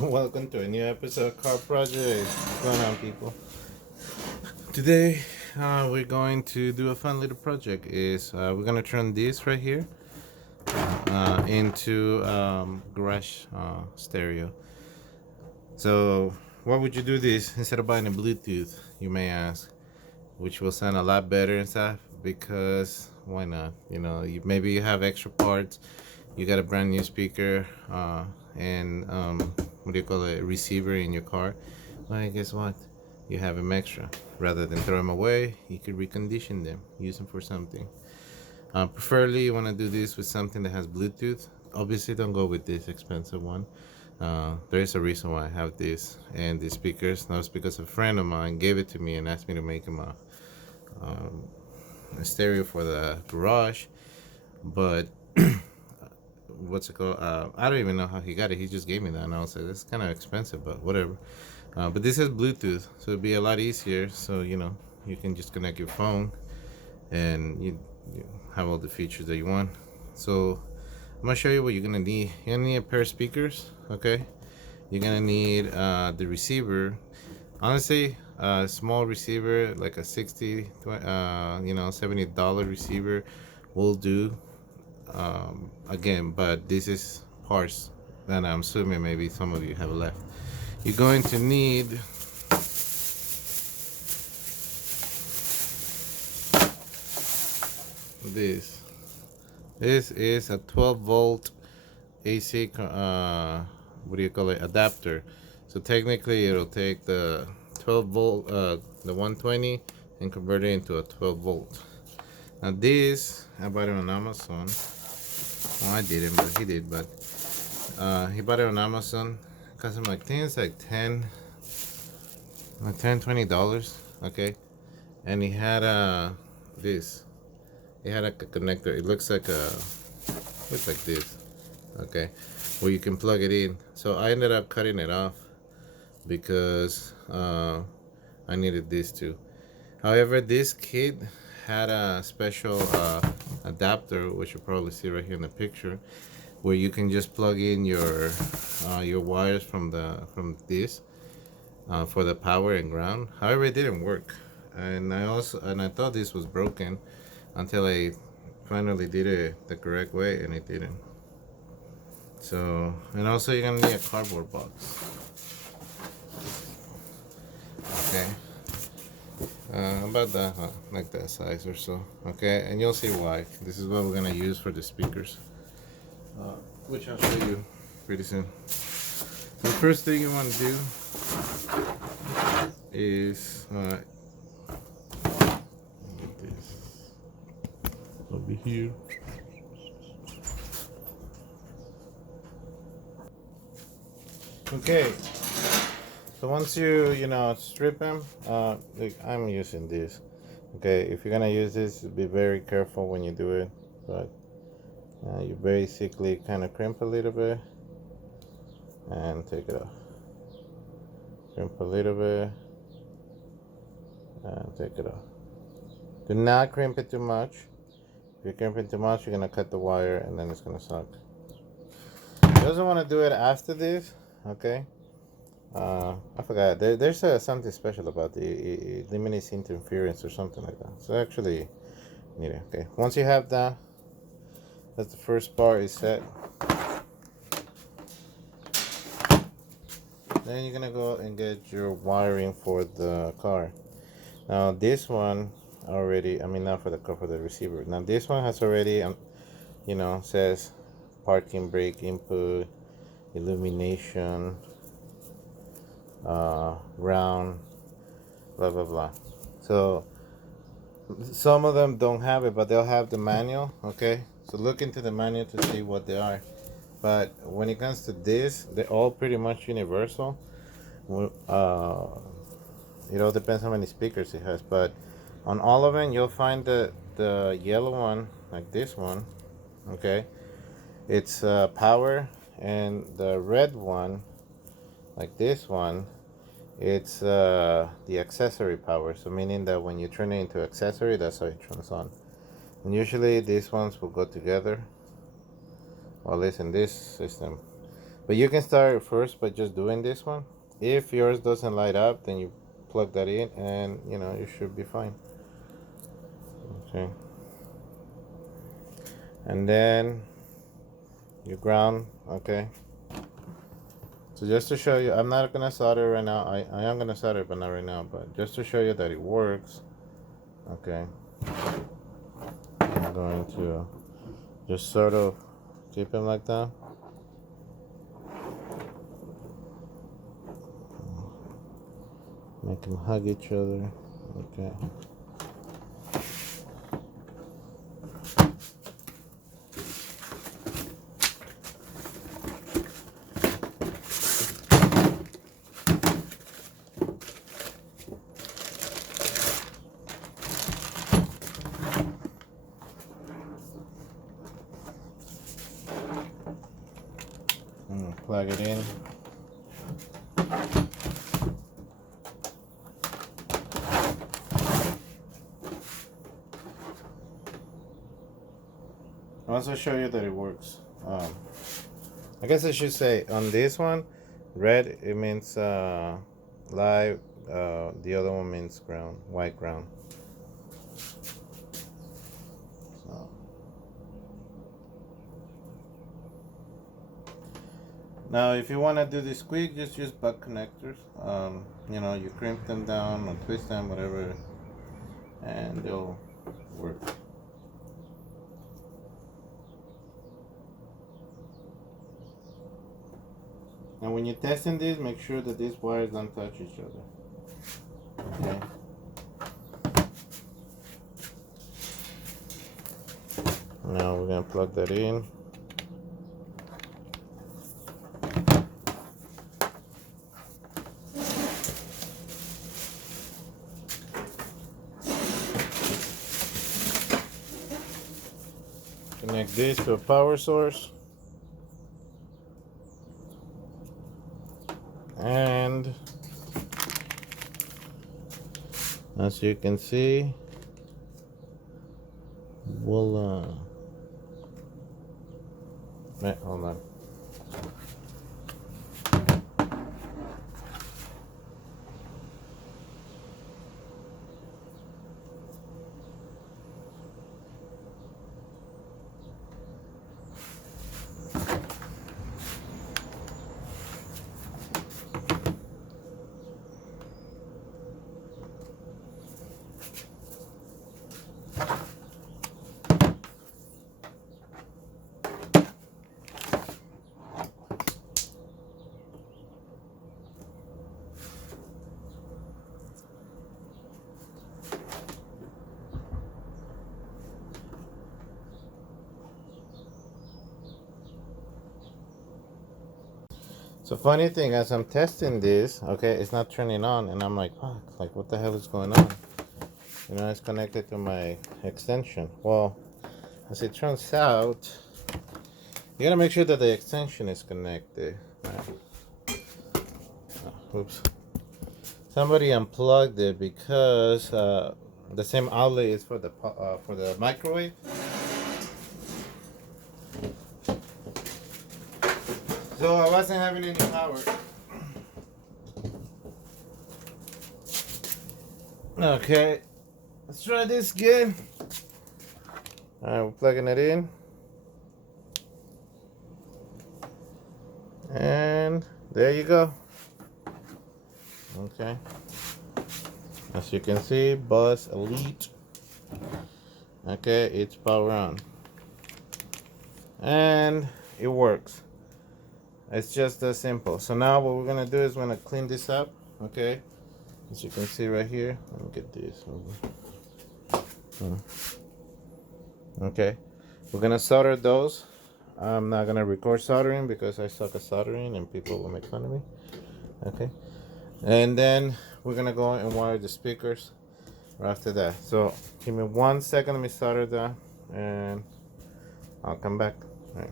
Welcome to a new episode of Car Project. What's going on, people? Today, we're going to do a fun little project. We're gonna turn this right here into garage stereo. So, why would you do this instead of buying a Bluetooth? You may ask, which will sound a lot better and stuff. Because why not? Maybe you have extra parts. You got a brand new speaker and what do you call it, receiver in your car. Well, guess what? You have them extra. Rather than throw them away, you could recondition them, use them for something. Preferably, you want to do this with something that has Bluetooth. Obviously, don't go with this expensive one. There is a reason why I have this and these speakers. That was because a friend of mine gave it to me and asked me to make him a stereo for the garage. But what's it called? I don't even know how he got it. He just gave me that, and I was like, "That's kind of expensive, but whatever." But this has Bluetooth, so it'd be a lot easier. So you can just connect your phone, and you have all the features that you want. So I'm gonna show you what you're gonna need. You're gonna need a pair of speakers, okay? You're gonna need the receiver. Honestly, a small receiver like a $70 receiver will do. Again, but this is parts that I'm assuming maybe some of you have left. You're going to need this. This is a 12-volt AC. What do you call it? Adapter. So technically, it'll take the 12 volt, the 120, and convert it into a 12 volt. Now this, I bought it on Amazon. Well, I didn't, but he did. But he bought it on Amazon. It cost him like, I think it's like $20. Okay, and he had this. It had a connector. It looks like this. Okay, where you can plug it in. So I ended up cutting it off because I needed this too. However, this kit had a special adapter, which you'll probably see right here in the picture, where you can just plug in your wires from this for the power and ground. However, it didn't work, and I thought this was broken until I finally did it the correct way, and it didn't. So, and also you're gonna need a cardboard box. Okay, about that, like that size or so. Okay, and you'll see why. This is what we're gonna use for the speakers, which I'll show you pretty soon. So the first thing you want to do is this over here. Okay, so once you strip them, like I'm using this. Okay, if you're gonna use this, be very careful when you do it. But you basically kind of crimp a little bit and take it off. Crimp a little bit and take it off. Do not crimp it too much. If you crimp it too much, you're gonna cut the wire and then it's gonna suck. You also want to do it after this, okay? I forgot. There's something special about it eliminates interference or something like that. So actually, need it. Okay. Once you have that, that's the first part is set. Then you're gonna go and get your wiring for the car. Now this one already, I mean not for the car, for the receiver. Now this one has already, says parking brake input, illumination, ground, blah blah blah. So some of them don't have it, but they'll have the manual. Okay, so look into the manual to see what they are. But when it comes to this, they're all pretty much universal. It all depends how many speakers it has, but on all of them you'll find the yellow one, like this one. Okay, it's power, and the red one, like this one, it's the accessory power. So meaning that when you turn it into accessory, that's how it turns on. And usually these ones will go together, or at least in this system. But you can start first by just doing this one. If yours doesn't light up, then you plug that in and you know you should be fine. Okay. And then you ground, okay. So just to show you, I'm not gonna solder right now. I am gonna solder, but not right now. But just to show you that it works, okay. I'm going to just sort of keep it like that. Make them hug each other, okay. Plug it in. I'll also show you that it works. I guess I should say on this one, red it means live. The other one means ground, white ground. So. Now, if you want to do this quick, just use butt connectors. You know, you crimp them down or twist them, whatever, and they'll work. Now, when you're testing this, make sure that these wires don't touch each other. Okay. Now we're gonna plug that in. Connect this to a power source. And as you can see, voila. Wait, hold on. So funny thing, as I'm testing this, okay, it's not turning on, and I'm like, oh, like what the hell is going on? You know, it's connected to my extension. Well, as it turns out, you gotta make sure that the extension is connected. Oops. Somebody unplugged it because the same outlet is for the microwave. So I wasn't having any power. Okay, let's try this again. Alright, we're plugging it in. And there you go. Okay. As you can see, Buzz Elite. Okay, it's power on. And it works. It's just that simple. So now what we're gonna do is we're gonna clean this up, okay? As you can see right here. Let me get this over. Okay. We're gonna solder those. I'm not gonna record soldering because I suck at soldering and people will make fun of me. Okay. And then we're gonna go and wire the speakers right after that. So give me 1 second, let me solder that and I'll come back. All right.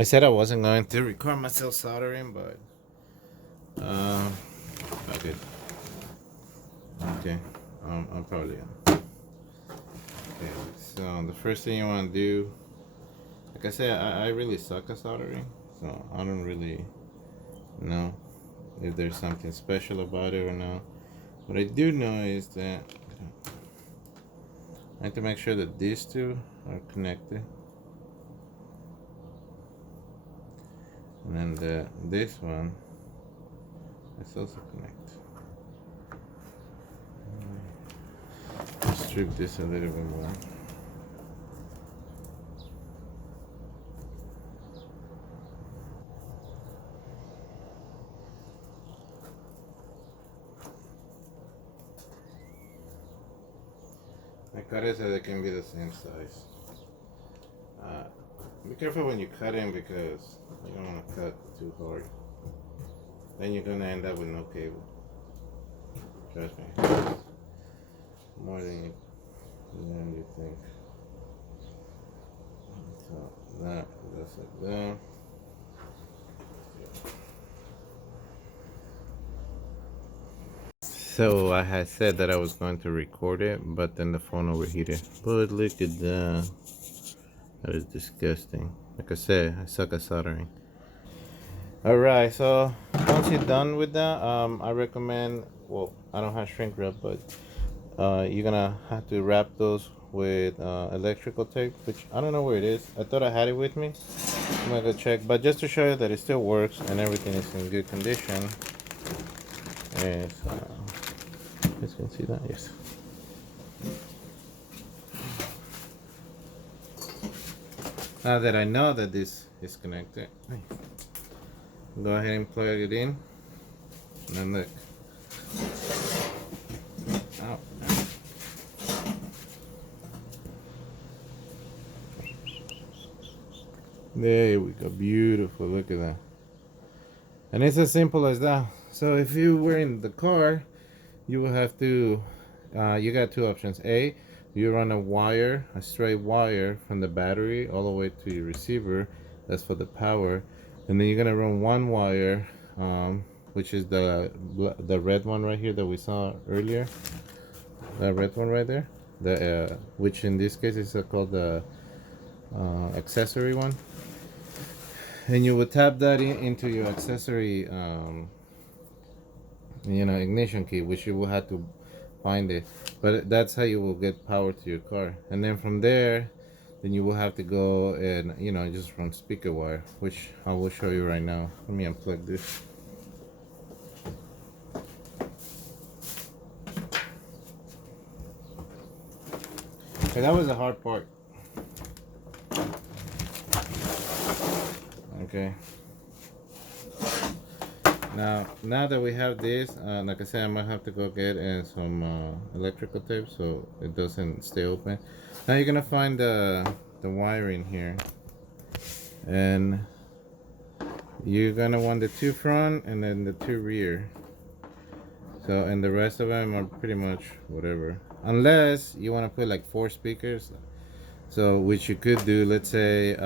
I said I wasn't going to record myself soldering, but okay, okay, I'm probably gonna. Okay, so the first thing you want to do, like I said, I really suck at soldering, so I don't really know if there's something special about it or not. What I do know is that I have to make sure that these two are connected, and then this one is also connected. Strip this a little bit more. I cut it so they can be the same size. Be careful when you cut in because you don't want to cut too hard. Then you're gonna end up with no cable. Trust me. More than you think. So that's like that. So I had said that I was going to record it, but then the phone overheated. But look at that. That is disgusting. Like I said, I suck at soldering. Alright, so once you're done with that, I recommend, well, I don't have shrink wrap, but you're gonna have to wrap those with electrical tape, which I don't know where it is. I thought I had it with me. I'm gonna go check, but just to show you that it still works and everything is in good condition. Is you guys can see that, yes. Now that I know that this is connected, go ahead and plug it in, and then look. Oh. There we go, beautiful, look at that. And it's as simple as that. So if you were in the car, you will have to, you got two options. A, you run a straight wire from the battery all the way to your receiver. That's for the power. And then you're gonna run one wire, which is the red one right here that we saw earlier. That red one right there. Which in this case is called the accessory one. And you will tap that into your accessory ignition key, which you will have to find it, but that's how you will get power to your car. And then from there, then you will have to go and just run speaker wire, which I will show you right now. Let me unplug this. Okay, that was the hard part. Okay, now that we have this, like I said, I might have to go get some electrical tape so it doesn't stay open. Now you're gonna find the wiring here, and you're gonna want the two front and then the two rear. So, and the rest of them are pretty much whatever, unless you want to put like 4 speakers. So which you could do, let's say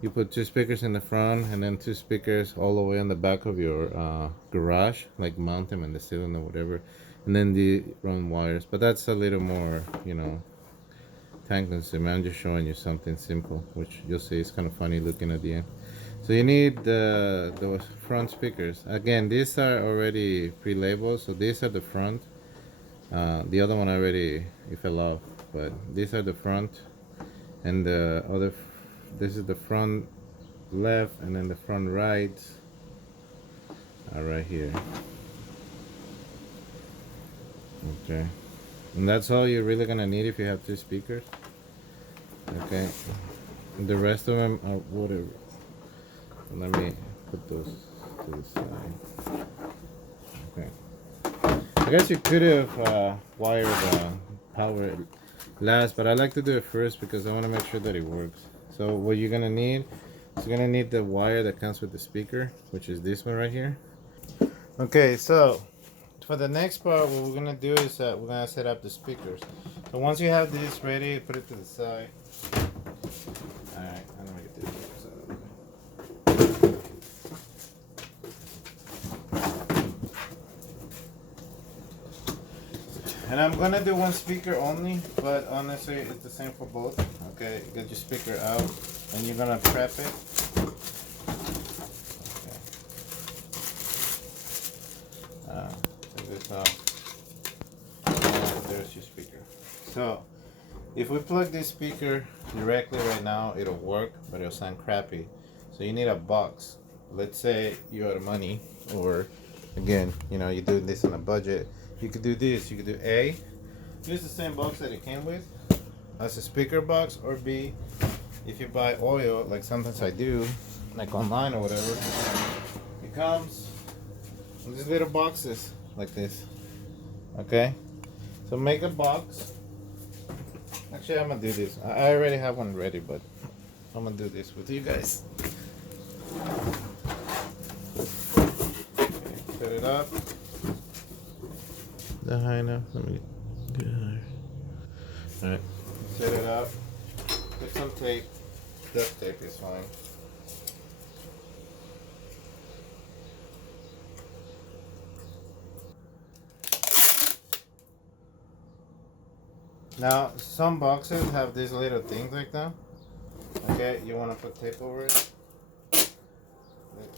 you put 2 speakers in the front and then 2 speakers all the way on the back of your garage, like mount them in the ceiling or whatever, and then the run wires. But that's a little more, time consuming. I'm just showing you something simple, which you'll see is kind of funny looking at the end. So you need the front speakers. Again, these are already pre-labeled, so these are the front. The other one already it fell off, but these are the front, and the other. This is the front left, and then the front right are right here. Okay, and that's all you're really gonna need if you have 2 speakers. Okay, the rest of them are whatever. Let me put those to the side. Okay, I guess you could have wired power last, but I like to do it first because I want to make sure that it works. So what you're gonna need is you're gonna need the wire that comes with the speaker, which is this one right here. Okay, so for the next part, what we're gonna do is we're gonna set up the speakers. So once you have this ready, put it to the side. All right, I'm gonna get this. And I'm gonna do one speaker only, but honestly, it's the same for both. Okay, get your speaker out, and you're gonna prep it. Okay. Take this out. And there's your speaker. So, if we plug this speaker directly right now, it'll work, but it'll sound crappy. So you need a box. Let's say you're out of money, or again, you know, you're doing this on a budget. You could do this. You could do A, use the same box that it came with as a speaker box, or B, if you buy oil, like sometimes I do, like online or whatever, it comes in these little boxes like this. Okay, so make a box. Actually, I'm gonna do this. I already have one ready, but I'm gonna do this with you guys. Okay, set it up. Is that high enough? Let me get higher. Alright, set it up. Put some tape. Duct tape is fine. Now, some boxes have these little things like that. Okay, you want to put tape over it.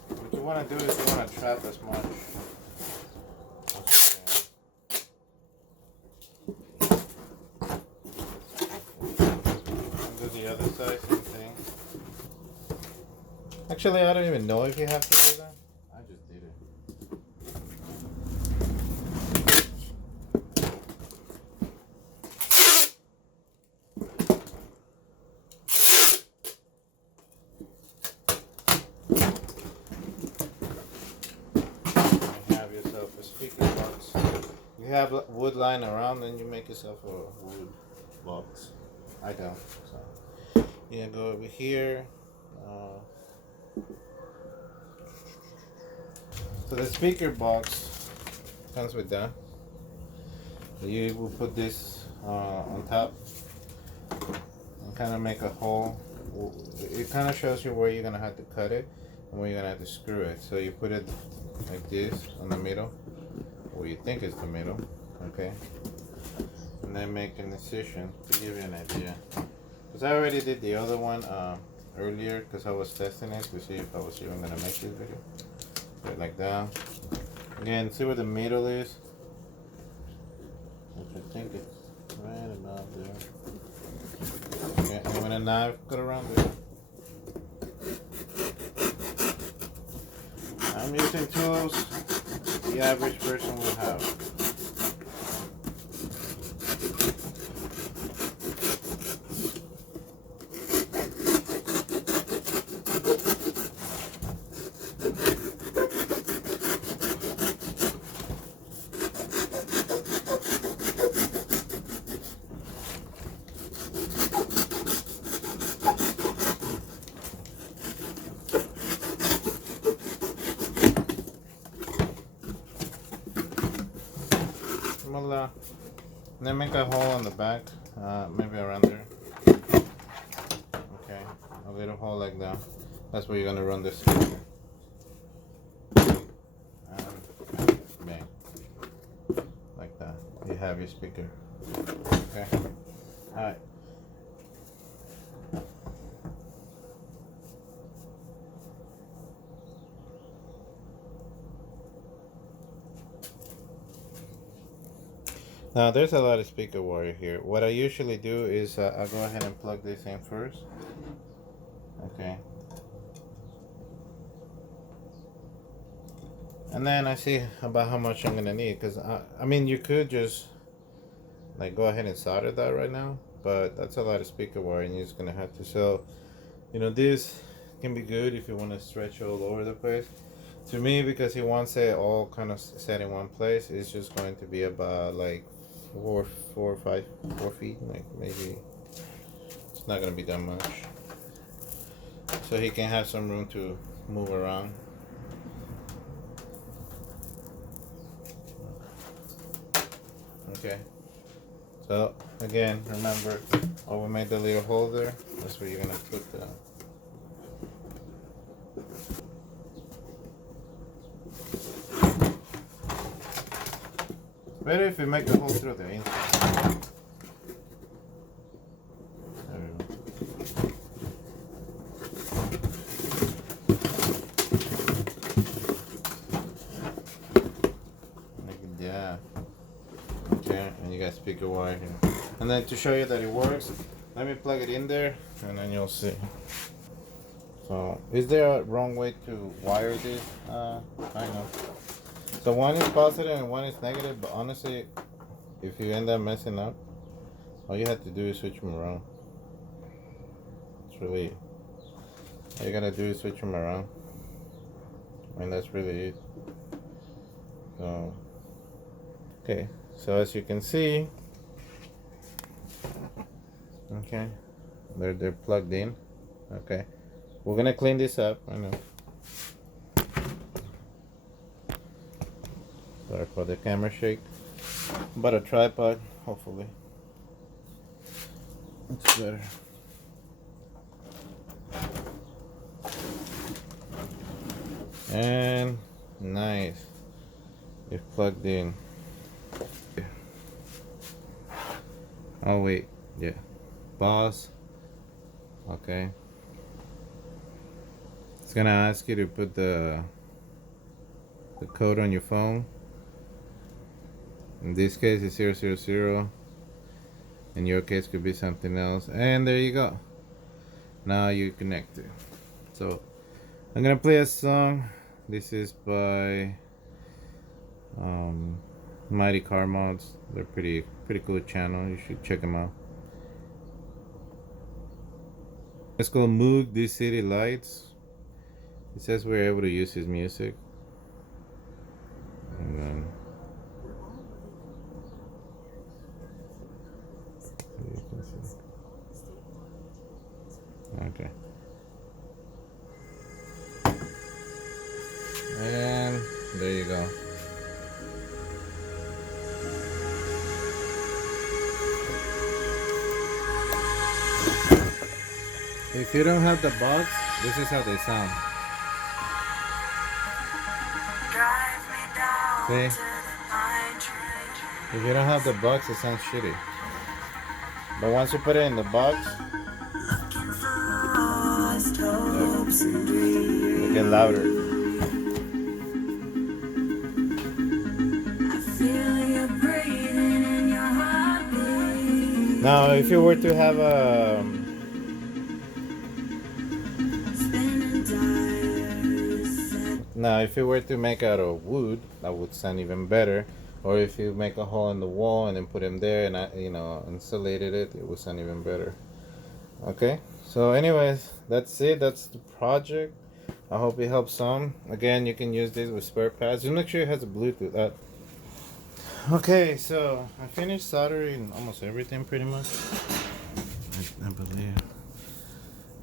What you want to do is you want to trap as much. Do the other side, same thing. Actually, I don't even know if you have to do that. I just did it. You have yourself a speaker box. You have wood lying around, then you make yourself a wood box. I don't. So you go over here. So the speaker box comes with that. So you will put this on top and kind of make a hole. It kind of shows you where you're gonna have to cut it and where you're gonna have to screw it. So you put it like this on the middle, or you think it's the middle, okay? And then make an incision to give you an idea. Because I already did the other one earlier because I was testing it to see if I was even gonna make this video. Put it like that. Again, see where the middle is, which I think it's right about there. Okay, and with a knife, cut around there. I'm using tools the average person will have. Then make a hole on the back, maybe around there. Okay, a little hole like that. That's where you're gonna run this. Bang, like that. You have your speaker. Okay. All right. Now there's a lot of speaker wire here. What I usually do is I'll go ahead and plug this in first. Okay. And then I see about how much I'm gonna need, because I mean, you could just like go ahead and solder that right now, but that's a lot of speaker wire and you're just gonna have to. So, you know, this can be good if you want to stretch all over the place. To me, because he wants it all kind of set in one place, it's just going to be about like 4 feet, like maybe. It's not gonna be that much, so he can have some room to move around. Okay, so again, remember, we made the little hole there. That's where you're gonna put the Better if you make the hole through the inside. There we go. Yeah. Okay, and you got speaker wire here. And then to show you that it works, let me plug it in there and then you'll see. So, is there a wrong way to wire this? I know. So one is positive and one is negative, but honestly, if you end up messing up, all you have to do is switch them around. It's really, all you gotta do is switch them around. And that's really it. So, okay, so as you can see, okay, they're plugged in. Okay, we're gonna clean this up. I know. Sorry for the camera shake. But a tripod, hopefully. It's better. And nice. It's plugged in. Oh wait, yeah. Pause. Okay. It's gonna ask you to put the code on your phone. In this case it's 000. In your case could be something else. And there you go. Now you connect it. So I'm gonna play a song. This is by Mighty Car Mods. They're pretty cool channel. You should check them out. It's called Moog This City Lights. It says we're able to use his music. And then you can see. Okay. And there you go. If you don't have the box, this is how they sound. See? If you don't have the box, it sounds shitty. But once you put it in the box, it get louder. Now, if you were to have a if you were to make out of wood, that would sound even better. Or if you make a hole in the wall and then put them there and insulated it, it would sound even better. Okay, so anyways, that's it. That's the project. I hope it helps some. Again, you can use this with spare pads. Just make sure it has a Bluetooth. Okay, so I finished soldering almost everything pretty much. I believe.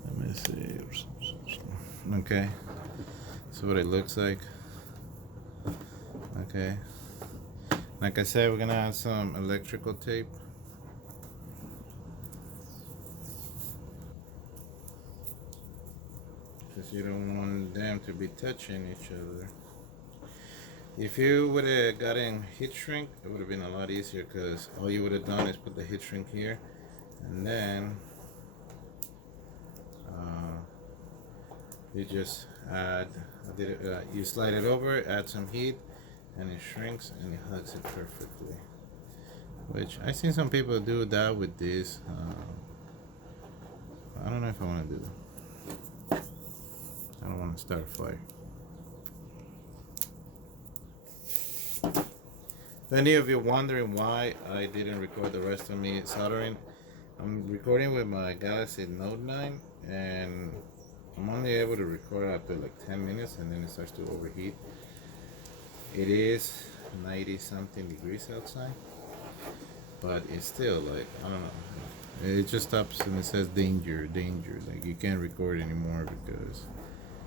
Let me see. Okay, that's what it looks like. Okay, like I said, we're gonna add some electrical tape. Because you don't want them to be touching each other. If you would have gotten heat shrink, it would have been a lot easier, because all you would have done is put the heat shrink here, and then you just add, you slide it over, add some heat, and it shrinks and it hugs it perfectly. Which I seen some people do that with this. I don't know if I want to do that. I don't want to start a fire. If any of you wondering why I didn't record the rest of me soldering, I'm recording with my Galaxy Note 9 and I'm only able to record after like 10 minutes and then it starts to overheat. It is 90 something degrees outside, but it's still like, I don't know, it just stops and it says danger, like you can't record anymore because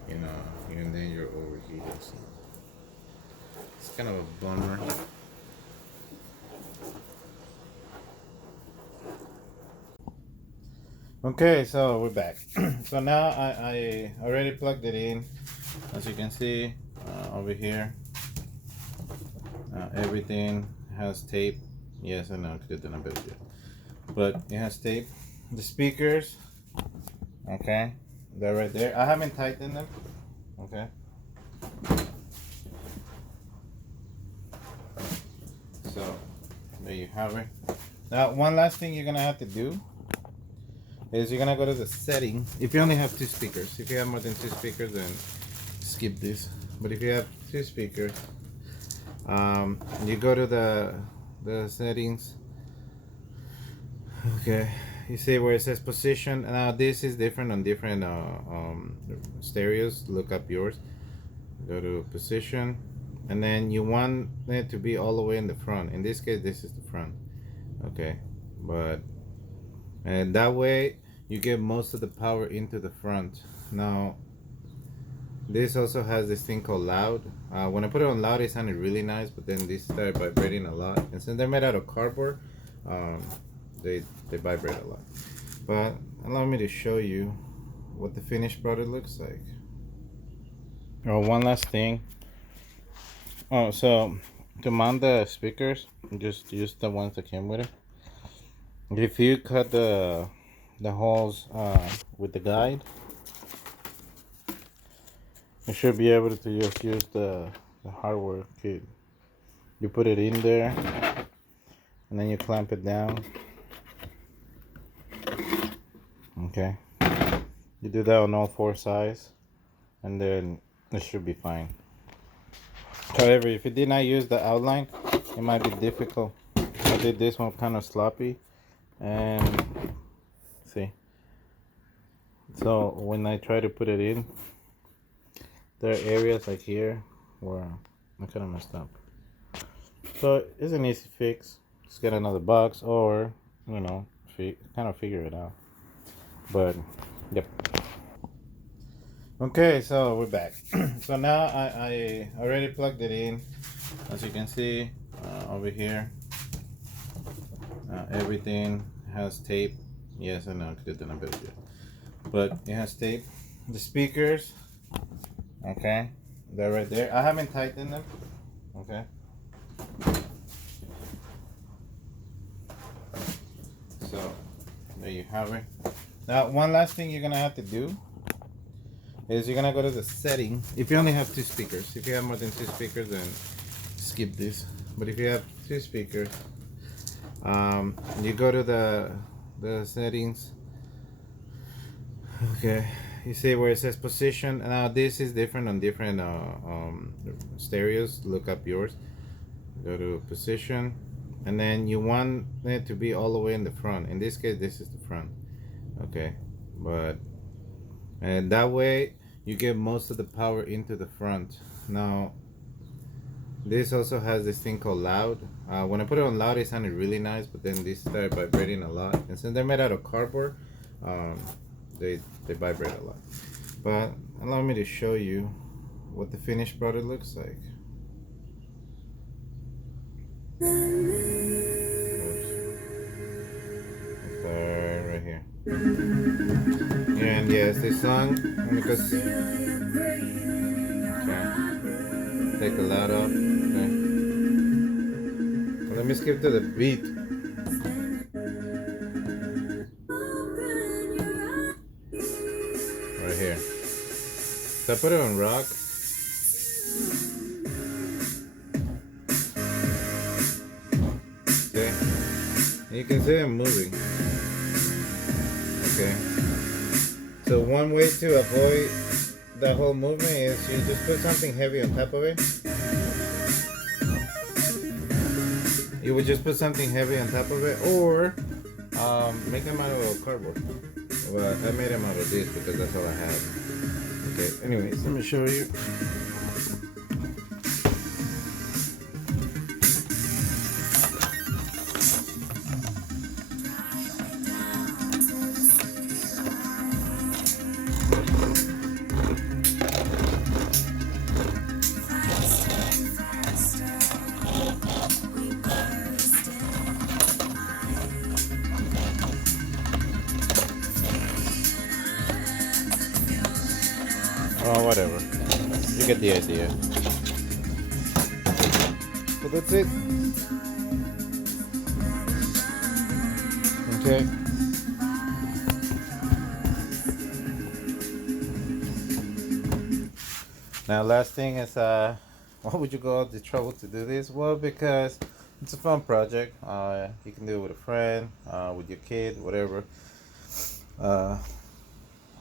you're in danger of overheating. So it's kind of a bummer. Okay, so we're back. So now I already plugged it in, as you can see over here. Everything has tape. Yes, I know, could have done a better job. But it has tape. The speakers, okay, they're right there. I haven't tightened them, okay. So there you have it. Now, one last thing you're gonna have to do is you're gonna go to the setting. If you only have two speakers, if you have more than two speakers, then skip this. But if you have two speakers, you go to the settings. Okay, you see where it says position. Now this is different on different stereos. Look up yours. Go to position, and then you want it to be all the way in the front. In this case, this is the front. Okay, but and that way you get most of the power into the front. Now this also has this thing called loud. When I put it on loud, it sounded really nice, but then these started vibrating a lot. And since they're made out of cardboard, they vibrate a lot. But allow me to show you what the finished product looks like. Oh, one last thing. Oh, so to mount the speakers, just use the ones that came with it. If you cut the holes with the guide, you should be able to just use the hardware kit. You put it in there, and then you clamp it down. Okay, you do that on all four sides, and then it should be fine. However, if you did not use the outline, it might be difficult. I did this one kind of sloppy, and see. So when I try to put it in, there are areas like here where I kind of messed up. So it's an easy fix. Just get another box, or you know, kind of figure it out. But yep. Okay, so we're back. So now I already plugged it in. As you can see over here, everything has tape. Yes, I know, I could have done a better job. But it has tape. The speakers, okay, they're right there. I haven't tightened them, okay. So there you have it. Now, one last thing you're gonna have to do is you're gonna go to the setting. If you only have two speakers, if you have more than two speakers, then skip this. But if you have two speakers, you go to the settings. Okay, you see where it says position. Now this is different on different stereos. Look up yours. Go to position, and then you want it to be all the way in the front. In this case, this is the front. Okay, but and that way you get most of the power into the front. Now this also has this thing called loud. When I put it on loud, it sounded really nice, but then these started vibrating a lot. And since they're made out of cardboard, they vibrate a lot. But allow me to show you what the finished product looks like. Right here. And yes, this song, because take a loud up. Okay. Well, let me skip to the beat. Right here. So I put it on rock. Okay. And you can see I'm moving. Okay. So one way to avoid the whole movement is you just put something heavy on top of it. You would just put something heavy on top of it, or make them out of cardboard. Well, I made them out of this because that's all I have. Okay, anyways, let me show you. Oh, whatever. You get the idea. So that's it. Okay. Now, last thing is, why would you go all the trouble to do this? Well, because it's a fun project. You can do it with a friend, with your kid, whatever. Uh,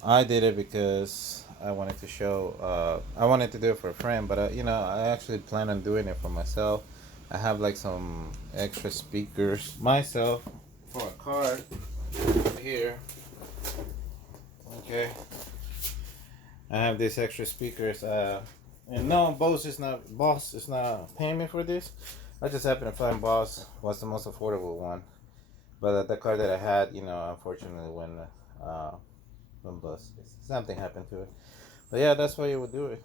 I did it because I wanted to show. I wanted to do it for a friend, but I actually plan on doing it for myself. I have like some extra speakers myself for a car here. Okay, I have these extra speakers. And no, Boss is not paying me for this. I just happened to find Boss was the most affordable one. But the car that I had, unfortunately, when bust, something happened to it. But yeah, that's why you would do it.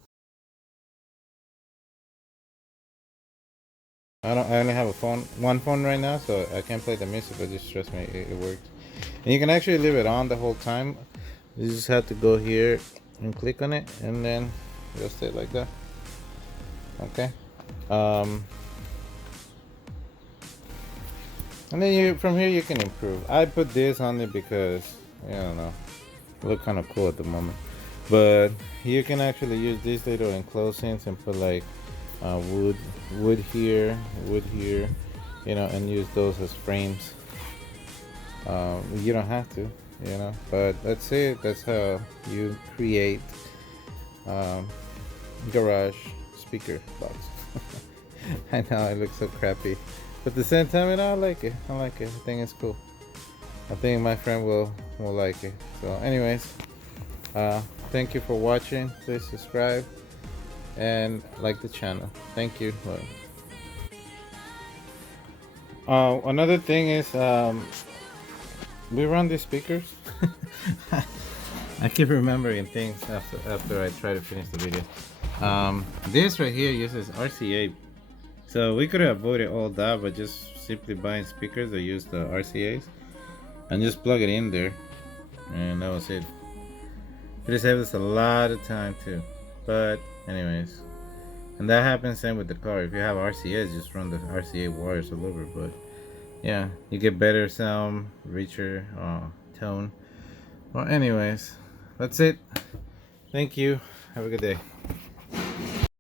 I only have one phone right now, so I can't play the music. But just trust me, it works. And you can actually leave it on the whole time. You just have to go here and click on it, and then it'll stay like that. Okay. Um, and then from here you can improve. I put this on it because I don't know, it look kind of cool at the moment. But you can actually use these little enclosings and put like wood here, and use those as frames. You don't have to, but that's it. That's how you create um, garage speaker box. I know it looks so crappy, but at the same time, I like it. I like it. I think it's cool. I think my friend will like it. So, anyways, thank you for watching. Please subscribe and like the channel. Thank you. Another thing is, we run these speakers. I keep remembering things after I try to finish the video. This right here uses RCA, so we could have avoided all that, but just simply buying speakers that use the RCAs and just plug it in there, and that was it. It just saves us a lot of time too. But anyways, and that happens same with the car. If you have RCAs, just run the RCA wires all over. But yeah, you get better sound, richer tone. Well, anyways, that's it. Thank you. Have a good day.